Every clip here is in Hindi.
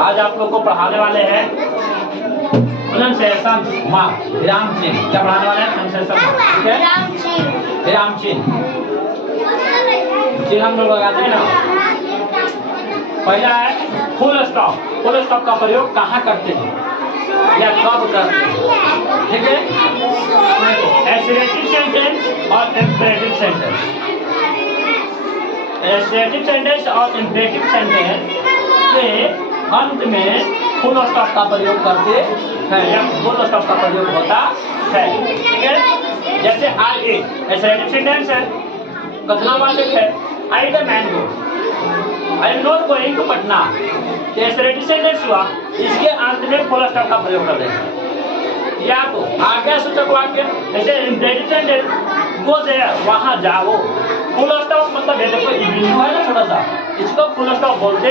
आज आप लोग को पढ़ाने वाले हैं प्रोनाउंसिएशन मार्क, विराम चिन्ह। क्या पढ़ाने वाले हैं? प्रोनाउंसिएशन मार्क, ठीक है? विराम चिन्ह हम लोग लगाते हैं ना। पहला है फुल स्टॉप। फुल स्टॉप का प्रयोग कहाँ करते हैं या कब करते हैं, ठीक है? एसरेटिव सेंटेंस और इंपेरेटिव सेंटेंस। एसरेटिव सेंटेंस और इंपेरेटिव सेंटेंस के अंत में फुल स्टॉप का प्रयोग करते हैं या फुल स्टॉप का प्रयोग होता है, ठीक है? जैसे आई एट एसरेटिव सेंटेंस है, कथनावाचक है। I the mango, I am not going to Patna, assertive sentence हुआ। इसके अंत में फुल स्टॉप का प्रयोग कर देंगे। या तो आज्ञा सूचक वाक्य, जैसे इंपेरेटिव सेंटेंस गो देयर, वहां जाओ। फुल स्टॉप मतलब ये देखो ये बिंदु है ना छोटा सा, इसको फुल स्टॉप बोलते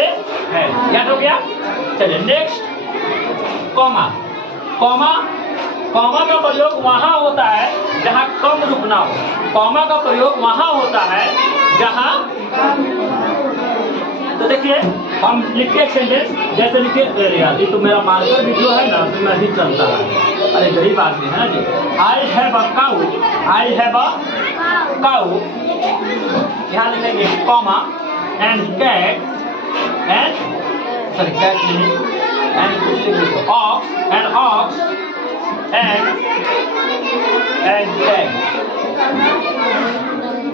हैं। याद हो गया? चलिए नेक्स्ट, कॉमा। कॉमा का प्रयोग वहां होता है जहां कम रुकना हो। कॉमा का प्रयोग वहां होता है जहां, तो देखिए हम लिखते एक सेंटेंस, जैसे लिखिए यार ये तो मेरा मार्कर वीडियो है ना, तो मैं भी चलता है। अरे गरीब आदमी है ना जी। I have a cow, I have a cow, यहाँ लिखेंगे comma and cat, and sorry cat नहीं, एंड कुछ लिख दो, ox and ox and cat.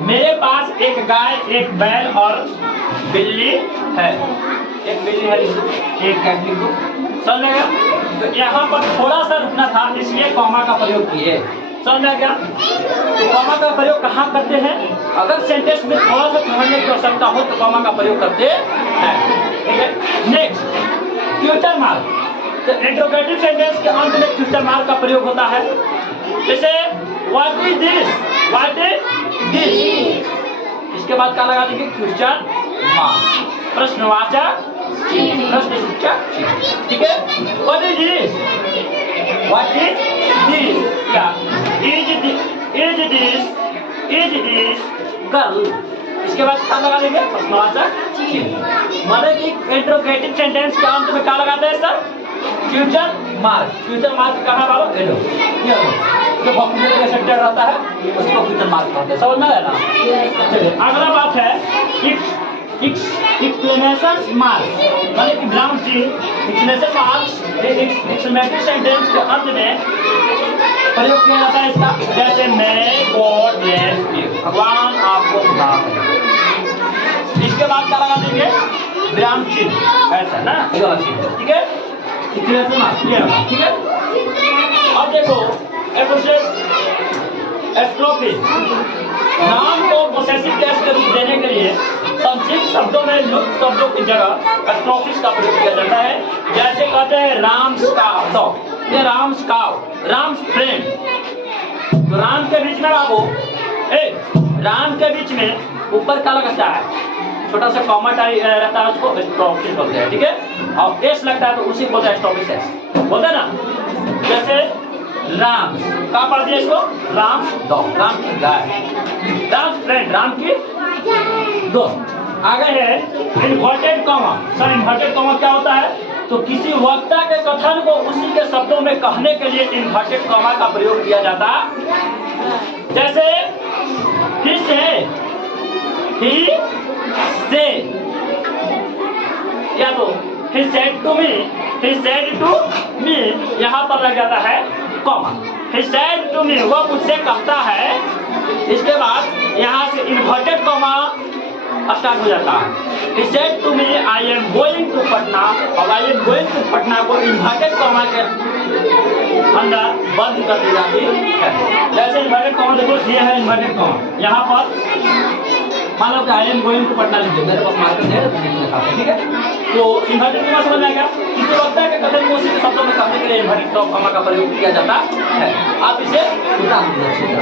मेरे पास एक गाय, एक बैल और बिल्ली है। एक बिल्ली है, एक कैट लिख दो। समझ में गया? तो यहाँ पर थोड़ा सा रुकना था, इसलिए कॉमा का प्रयोग किए। समझ में गया? तो कॉमा का प्रयोग कहाँ करते हैं? अगर सेंटेंस में थोड़ा सा सुधारने की आवश्यकता हो तो कॉमा का प्रयोग करते हैं, ठीक है? Next, future mark. तो इंट्रोगेटिव सेंटेंस के अंत में फ्यूचर मार्क का प्रयोग होता है। जैसे what is this, what is this, इसके बाद क्या लगा देंगे? Future mark. प्रश्नवाचक, प्रश्नसूचक, ठीक है? What is this, what is this, क्या इज दिस गर्ल, इसके बाद क्या लगा देंगे? प्रश्नवाचक। मतलब कि इंट्रोगेटिव सेंटेंस के अंत में क्या लगाते हैं sir? Future mark. Future mark कहाँ वालों? जो वोकैबुलरी सेंटर रहता है उसको फ्यूचर मार्क कहते हैं। समझ में आया ना? चलिए अगला बात है एक्सक्लेमेशन मार्क, मतलब कि विराम चिन्ह। एक्सक्लेमेशन मार्क्स एक्सक्लेमेटरी सेंटेंस के अंत में प्रयोग किया जाता है इसका। जैसे मे गॉड ब्लेस यू, भगवान आपको खुदा करे। इसके बाद क्या लगा देंगे? विराम चिन्ह, ऐसा ना, ये वाला चिन्ह, ठीक है? एक्सक्लेमेशन मार्क, ये वाला, ठीक है? अब देखो एस्ट्रोफी, नाम को पोसेसिव केस के रूप देने के लिए संक्षिप्त शब्दों में लुप्त शब्दों की जगह एस्ट्रोफिस का प्रयोग किया जाता है। जैसे कहते हैं राम्स काव, तो ये राम्स काव, राम्स फ्रेंड। तो राम के बीच में बाबू, राम के बीच में ऊपर क्या लगता है? छोटा सा कॉमा रहता है, उसको एस्ट्रोफिस बोलते हैं, ठीक है? और एस लगता है तो उसी को बोलते हैं एस्ट्रोफिस, बोलते हैं ना? जैसे राम का पढ़ दिया इसको, राम डॉग, राम की गाय, राम फ्रेंड, राम की दोस्त। आगे है inverted comma. Sir inverted comma क्या होता है? तो किसी वक्ता के कथन को उसी के शब्दों में कहने के लिए इन्वर्टेड कॉमा का प्रयोग किया जाता है। जैसे he said, या तो he said to me, यहाँ पर लग जाता है comma. he said to me, वह मुझसे कहता है। इसके बाद यहाँ से इन्वर्टेड कॉमा स्टार्ट हो जाता है। he said to me I am going to Patna, और I am going to Patna को इन्वर्टेड कॉमा के अंदर बंद कर दी जाती है। जैसे इन्वर्टेड कॉमा देखो, ये है इन्वर्टेड कॉमा। यहाँ पर मान लो कि I am going to Patna लिख दो, मेरे पास मार्कर है तो लिखा है, ठीक है? तो इन्वर्टेड कॉमा समझ में आ गया? किसी वक्ता के कथन को उसी के शब्दों में कहने के लिए इन्वर्टेड कॉमा का प्रयोग किया जाता है। आप इसे उतार दीजिए।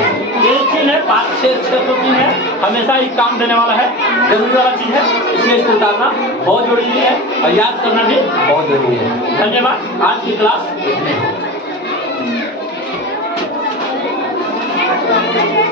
ये चीज है 5-6 चीज है, हमेशा ही काम देने वाला है, जरूरी वाला चीज है, इसलिए इसको उतारना बहुत जरूरी है और याद करना भी बहुत जरूरी है। धन्यवाद। आज की क्लास